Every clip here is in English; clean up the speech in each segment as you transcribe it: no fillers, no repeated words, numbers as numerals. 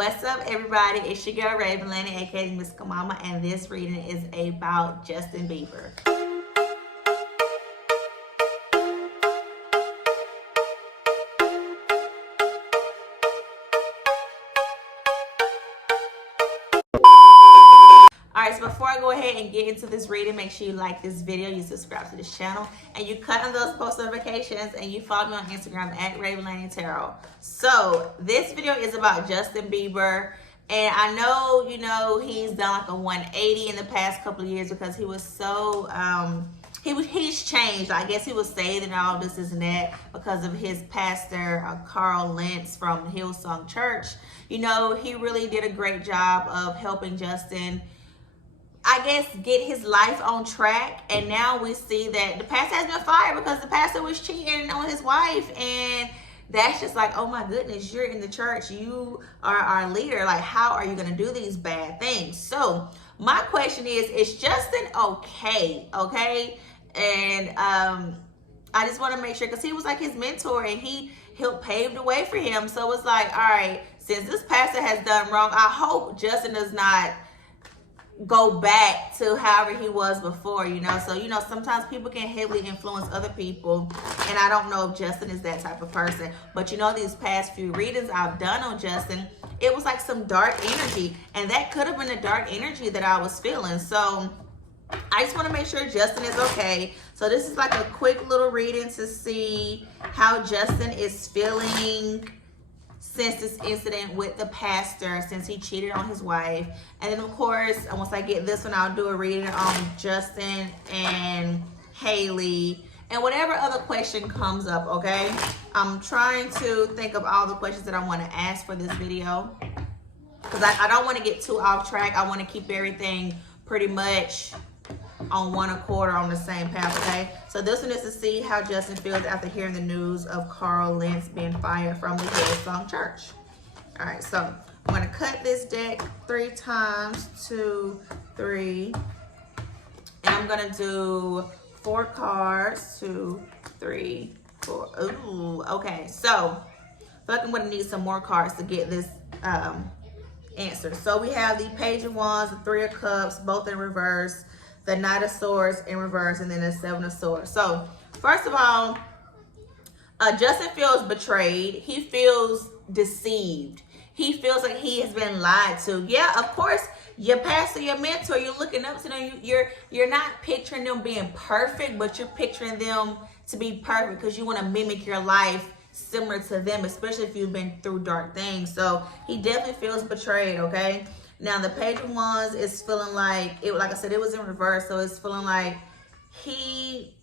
What's up, everybody? It's your girl RavenLani, aka Miss Mama, and this reading is about Justin Bieber. Alright, so before I go ahead and get into this reading, make sure you like this video, you subscribe to this channel, and you cut on those post notifications, and you follow me on Instagram at RavenLani Tarot. So this video is about Justin Bieber, and I know, he's done like a 180 in the past couple of years because he was so, he's changed. I guess he was saved and all this and that because of his pastor, Lentz from Hillsong Church. He really did a great job of helping Justin, I guess, get his life on track. And now we see that the pastor has been fired because the pastor was cheating on his wife. And that's just like, oh my goodness, you're in the church, you are our leader, like how are you going to do these bad things? So my question is Justin okay? And I just want to make sure, because he was like his mentor and he helped pave the way for him. So it's like, all right, since this pastor has done wrong, I hope Justin does not go back to however he was before, So, sometimes people can heavily influence other people, and I don't know if Justin is that type of person. But, these past few readings I've done on Justin, it was like some dark energy, and that could have been the dark energy that I was feeling. So, I just want to make sure Justin is okay. So, this is like a quick little reading to see how Justin is feeling since this incident with the pastor, since he cheated on his wife. And then of course, once I get this one, I'll do a reading on Justin and Hailey and whatever other question comes up, okay? I'm trying to think of all the questions that I want to ask for this video, because I don't want to get too off track. I want to keep everything pretty much on one accord, on the same path, okay? So this one is to see how Justin feels after hearing the news of Lentz being fired from the Hillsong Church. All right, so I'm going to cut this deck 3 times, 2, 3, and I'm going to do 4 cards, 2, 3, 4. Ooh, okay, so I feel like I'm going to need some more cards to get this answer. So we have the Page of Wands, the 3 of Cups, both in reverse, the Knight of Swords in reverse, and then the 7 of Swords. So first of all, Justin feels betrayed. He feels deceived. He feels like he has been lied to. Yeah, of course, your pastor, your mentor, you're looking up to them. You're not picturing them being perfect, but you're picturing them to be perfect because you want to mimic your life similar to them, especially if you've been through dark things. So he definitely feels betrayed, okay? Now, the Page of Wands is feeling like, like I said, it was in reverse, so it's feeling like he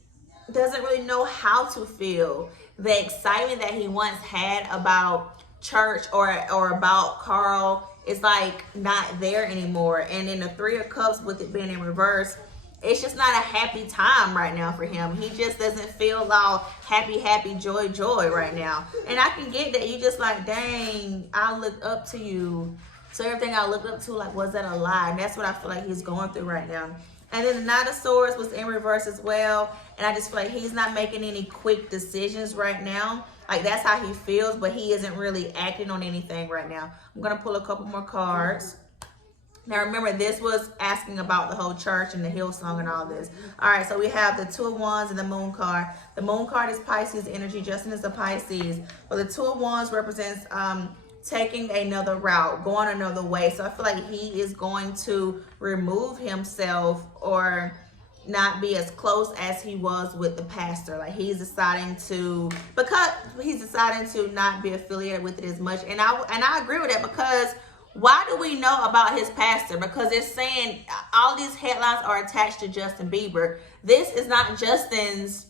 doesn't really know how to feel. The excitement that he once had about church or about Carl is like not there anymore. And then the 3 of Cups, with it being in reverse, it's just not a happy time right now for him. He just doesn't feel all happy, joy right now. And I can get that. You just like, dang, I look up to you. So everything I looked up to, like, was that a lie? And that's what I feel like he's going through right now. And then the Knight of Swords was in reverse as well. And I just feel like he's not making any quick decisions right now. Like, that's how he feels, but he isn't really acting on anything right now. I'm going to pull a couple more cards. Now, remember, this was asking about the whole church and the Hillsong and all this. All right, so we have the 2 of Wands and the Moon card. The Moon card is Pisces energy. Justin is a Pisces. Well, the 2 of Wands represents taking another route, going another way. So I feel like he is going to remove himself or not be as close as he was with the pastor. Like he's deciding to not be affiliated with it as much. And I agree with that, because why do we know about his pastor? Because it's saying all these headlines are attached to Justin Bieber. This is not Justin's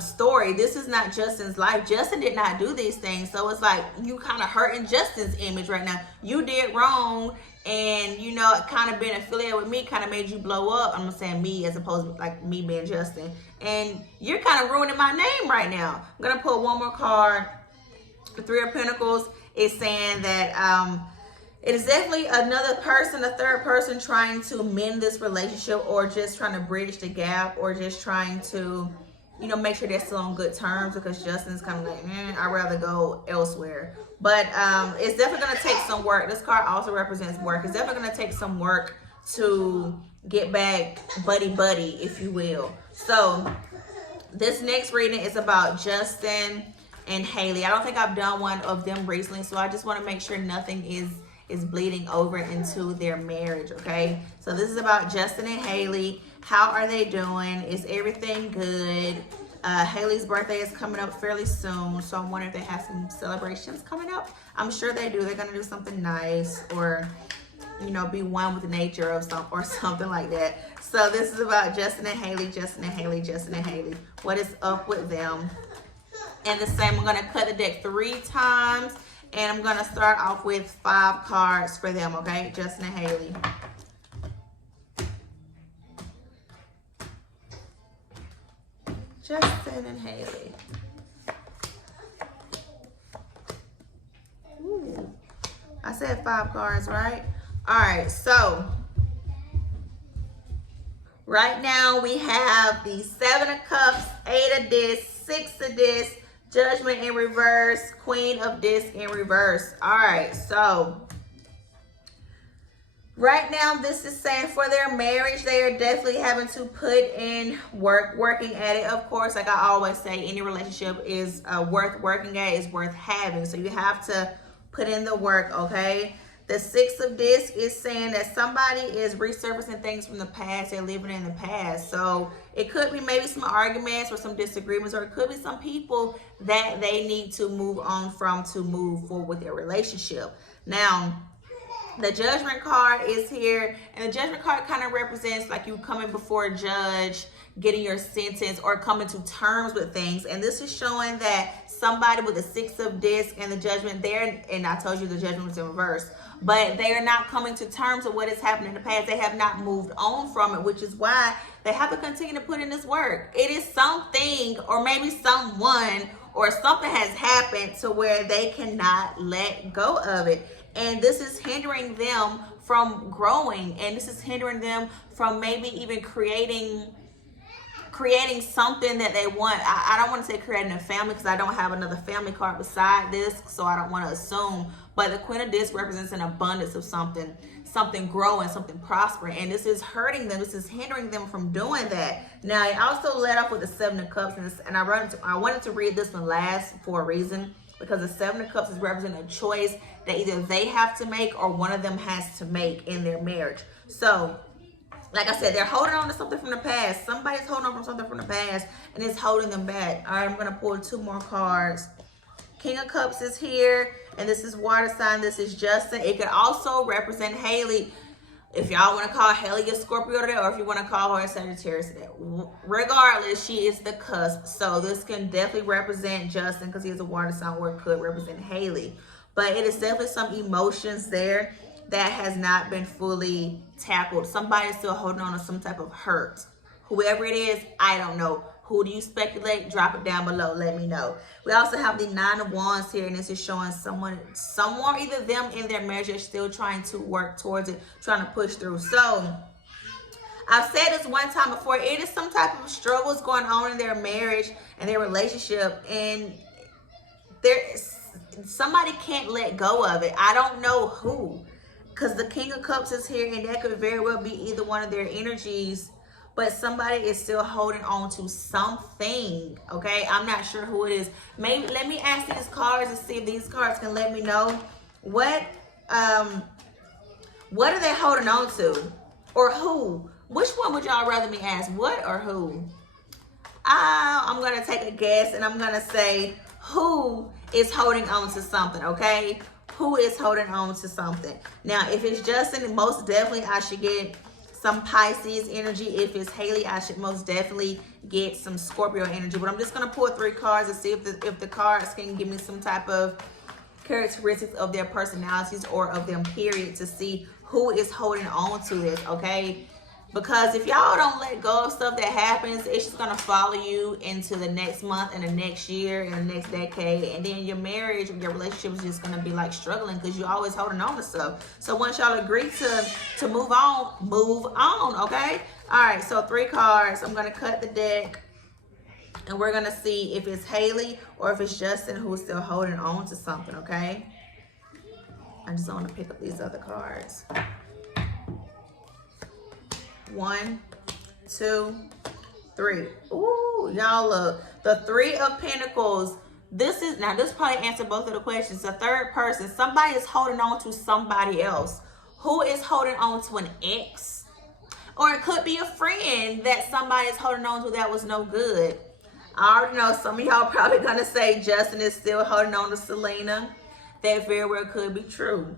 story. This is not Justin's life. Justin did not do these things. So it's like you kind of hurting Justin's image right now. You did wrong, and kind of being affiliated with me kind of made you blow up. I'm saying me as opposed to like me being Justin, and you're kind of ruining my name right now. I'm gonna pull one more card. The 3 of Pentacles is saying that it is definitely another person, a third person, trying to mend this relationship, or just trying to bridge the gap, or just trying to you know, make sure they're still on good terms, because Justin's kind of like, I'd rather go elsewhere. But it's definitely going to take some work. This card also represents work. It's definitely going to take some work to get back buddy-buddy, if you will. So this next reading is about Justin and Hailey. I don't think I've done one of them recently, so I just want to make sure nothing is bleeding over into their marriage, okay? So this is about Justin and Hailey. How are they doing? Is everything good? Hailey's birthday is coming up fairly soon, so I'm wondering if they have some celebrations coming up. I'm sure they do. They're gonna do something nice, or you know, be one with nature or something like that. So this is about Justin and Hailey, Justin and Hailey, Justin and Hailey. What is up with them? And the same, I'm gonna cut the deck 3 times, and I'm gonna start off with 5 cards for them, okay? Justin and Hailey. Justin and Hailey. Ooh. I said 5 cards, right? All right, so right now we have the 7 of Cups, 8 of Discs, 6 of Discs, Judgment in reverse, Queen of Discs in reverse. All right, so right now this is saying for their marriage, they are definitely having to put in work, working at it. Of course, like I always say, any relationship is worth working at, is worth having. So you have to put in the work, okay? The 6 of Discs is saying that somebody is resurfacing things from the past. They're living in the past. So it could be maybe some arguments or some disagreements, or it could be some people that they need to move on from to move forward with their relationship. Now, the Judgment card is here, and the Judgment card kind of represents like you coming before a judge, getting your sentence, or coming to terms with things. And this is showing that somebody with the 6 of Discs and the Judgment there, and I told you the Judgment was in reverse, but they are not coming to terms with what has happened in the past. They have not moved on from it, which is why they have to continue to put in this work. It is something, or maybe someone, or something has happened to where they cannot let go of it. And this is hindering them from growing, and this is hindering them from maybe even creating something that they want. I don't want to say creating a family, because I don't have another family card beside this, so I don't want to assume. But the Queen of Discs represents an abundance of something growing, something prospering, and this is hurting them. This is hindering them from doing that. Now, I also led off with the 7 of Cups, and I wanted to read this one last for a reason, because the 7 of Cups is representing a choice that either they have to make or one of them has to make in their marriage. So, like I said, they're holding on to something from the past. Somebody's holding on to something from the past, and it's holding them back. All right, I'm going to pull 2 more cards. King of Cups is here, and this is water sign. This is Justin. It could also represent Hailey. If y'all want to call Hailey a Scorpio today, or if you want to call her a Sagittarius today. Regardless, she is the cusp. So this can definitely represent Justin, because he is a water sign, or it could represent Hailey. But it is definitely some emotions there that has not been fully tackled. Somebody's still holding on to some type of hurt. Whoever it is, I don't know. Who do you speculate? Drop it down below. Let me know. We also have the 9 of Wands here, and this is showing someone, either them in their marriage, are still trying to work towards it, trying to push through. So I've said this one time before, it is some type of struggles going on in their marriage and their relationship, and somebody can't let go of it. I don't know who, because the King of Cups is here, and that could very well be either one of their energies, but somebody is still holding on to something, okay? I'm not sure who it is. Maybe let me ask these cards and see if these cards can let me know what are they holding on to, or who? Which one would y'all rather me ask, what or who? I'm gonna take a guess, and I'm gonna say who is holding on to something, okay? Who is holding on to something? Now, if it's Justin, most definitely I should get some Pisces energy. If it's Hailey, I should most definitely get some Scorpio energy. But I'm just going to pull 3 cards and see if the cards can give me some type of characteristics of their personalities or of them, period, to see who is holding on to this, okay? Because if y'all don't let go of stuff that happens, it's just going to follow you into the next month and the next year and the next decade. And then your marriage or your relationship is just going to be like struggling, because you're always holding on to stuff. So once y'all agree to move on, okay? All right, so 3 cards. I'm going to cut the deck. And we're going to see if it's Hailey or if it's Justin who's still holding on to something, okay? I just want to pick up these other cards. 1, 2, 3. Ooh, y'all look. The 3 of Pentacles. This probably answered both of the questions. The third person, somebody is holding on to somebody else. Who is holding on to an ex? Or it could be a friend that somebody is holding on to that was no good. I already know some of y'all probably going to say Justin is still holding on to Selena. That very well could be true.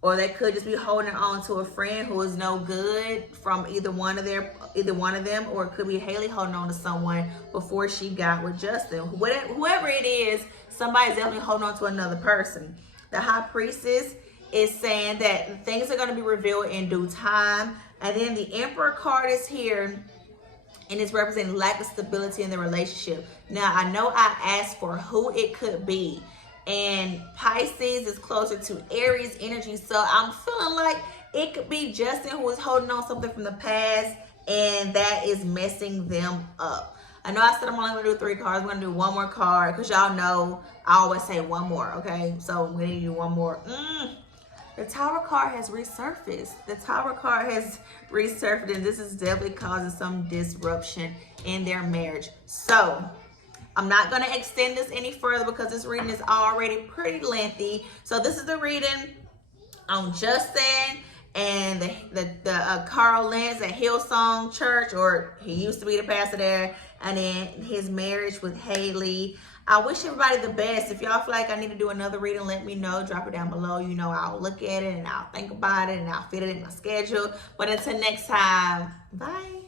Or they could just be holding on to a friend who is no good from either one of them, or it could be Hailey holding on to someone before she got with Justin. Whoever it is, somebody's definitely holding on to another person. The High Priestess is saying that things are going to be revealed in due time. And then the Emperor card is here, and it's representing lack of stability in the relationship. Now, I know I asked for who it could be. And Pisces is closer to Aries energy. So I'm feeling like it could be Justin who is holding on something from the past, and that is messing them up. I know I said I'm only going to do 3 cards. I'm going to do 1 more card because y'all know I always say 1 more, okay? So I'm going to do 1 more. The Tower card has resurfaced. The Tower card has resurfaced, and this is definitely causing some disruption in their marriage. So I'm not going to extend this any further because this reading is already pretty lengthy. So this is the reading on Justin and the Carl Lentz at Hillsong Church, or he used to be the pastor there, and then his marriage with Hailey. I wish everybody the best. If y'all feel like I need to do another reading, let me know. Drop it down below. You know, I'll look at it and I'll think about it and I'll fit it in my schedule. But until next time, bye.